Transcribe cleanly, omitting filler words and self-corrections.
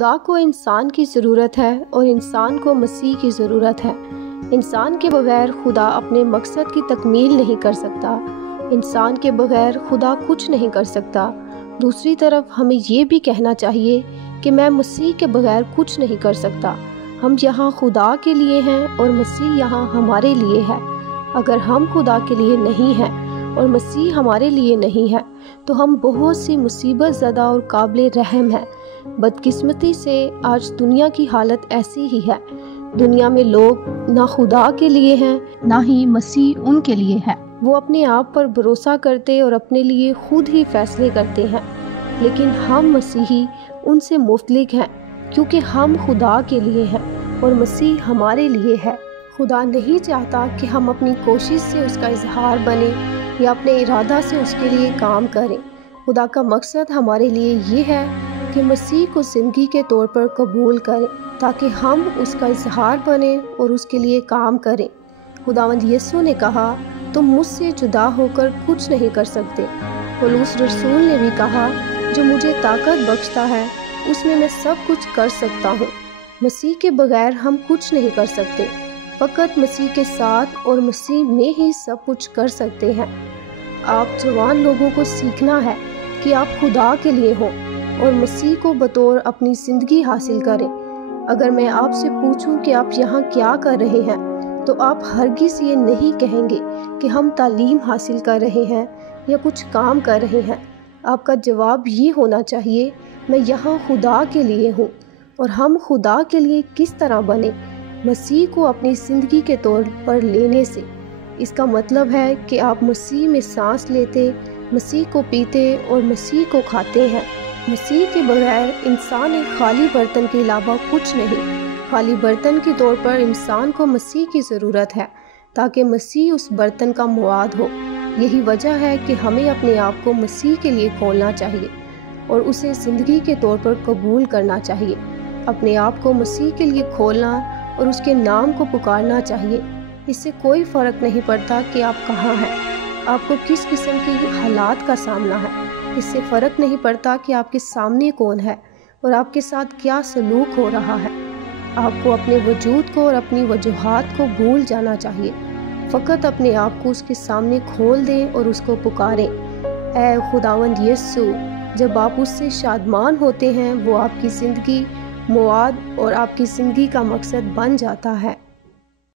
खुदा को इंसान की ज़रूरत है और इंसान को मसीह की ज़रूरत है। इंसान के बगैर खुदा अपने मकसद की तकमील नहीं कर सकता। इंसान के बगैर खुदा कुछ नहीं कर सकता। दूसरी तरफ हमें ये भी कहना चाहिए कि मैं मसीह के बगैर कुछ नहीं कर सकता। हम यहाँ खुदा के लिए हैं और मसीह यहाँ हमारे लिए है। अगर हम खुदा के लिए नहीं हैं और मसीह हमारे लिए नहीं है तो हम बहुत सी मुसीबत ज़दा और काबिल रहम हैं। बदकिस्मती से आज दुनिया की हालत ऐसी ही है। दुनिया में लोग ना खुदा के लिए हैं ना ही मसीह उनके लिए है। वो अपने आप पर भरोसा करते और अपने लिए खुद ही फैसले करते हैं, लेकिन हम मसीही उनसे मुख्तलिफ हैं क्योंकि हम खुदा के लिए हैं और मसीह हमारे लिए है। खुदा नहीं चाहता कि हम अपनी कोशिश से उसका इजहार बने या अपने इरादा से उसके लिए काम करें। खुदा का मकसद हमारे लिए ये है कि मसीह को ज़िंदगी के तौर पर कबूल करें ताकि हम उसका इजहार बने और उसके लिए काम करें। खुदावंद यीशु ने कहा, तुम मुझसे जुदा होकर कुछ नहीं कर सकते। पौलुस रसूल ने भी कहा, जो मुझे ताकत बख्शता है उसमें मैं सब कुछ कर सकता हूँ। मसीह के बगैर हम कुछ नहीं कर सकते। फ़कत मसीह के साथ और मसीह में ही सब कुछ कर सकते हैं। आप जवान लोगों को सीखना है कि आप खुदा के लिए हों और मसीह को बतौर अपनी ज़िंदगी हासिल करें। अगर मैं आपसे पूछूं कि आप यहाँ क्या कर रहे हैं तो आप हरगिज़ ये नहीं कहेंगे कि हम तालीम हासिल कर रहे हैं या कुछ काम कर रहे हैं। आपका जवाब ये होना चाहिए, मैं यहाँ खुदा के लिए हूँ। और हम खुदा के लिए किस तरह बने? मसीह को अपनी ज़िंदगी के तौर पर लेने से। इसका मतलब है कि आप मसीह में सांस लेते, मसीह को पीते और मसीह को खाते हैं। मसीह के बगैर इंसान एक खाली बर्तन के अलावा कुछ नहीं। खाली बर्तन के तौर पर इंसान को मसीह की ज़रूरत है ताकि मसीह उस बर्तन का मुआद हो। यही वजह है कि हमें अपने आप को मसीह के लिए खोलना चाहिए और उसे ज़िंदगी के तौर पर कबूल करना चाहिए। अपने आप को मसीह के लिए खोलना और उसके नाम को पुकारना चाहिए। इससे कोई फ़र्क नहीं पड़ता कि आप कहाँ हैं, आपको किस किस्म के हालात का सामना है। इससे फ़र्क नहीं पड़ता कि आपके सामने कौन है और आपके साथ क्या सलूक हो रहा है। आपको अपने वजूद को और अपनी वजूहात को भूल जाना चाहिए। फ़कत अपने आप को उसके सामने खोल दें और उसको पुकारें, ऐ खुदावंद यीशु। जब आप उससे शादमान होते हैं वो आपकी ज़िंदगी मुआद और आपकी ज़िंदगी का मकसद बन जाता है।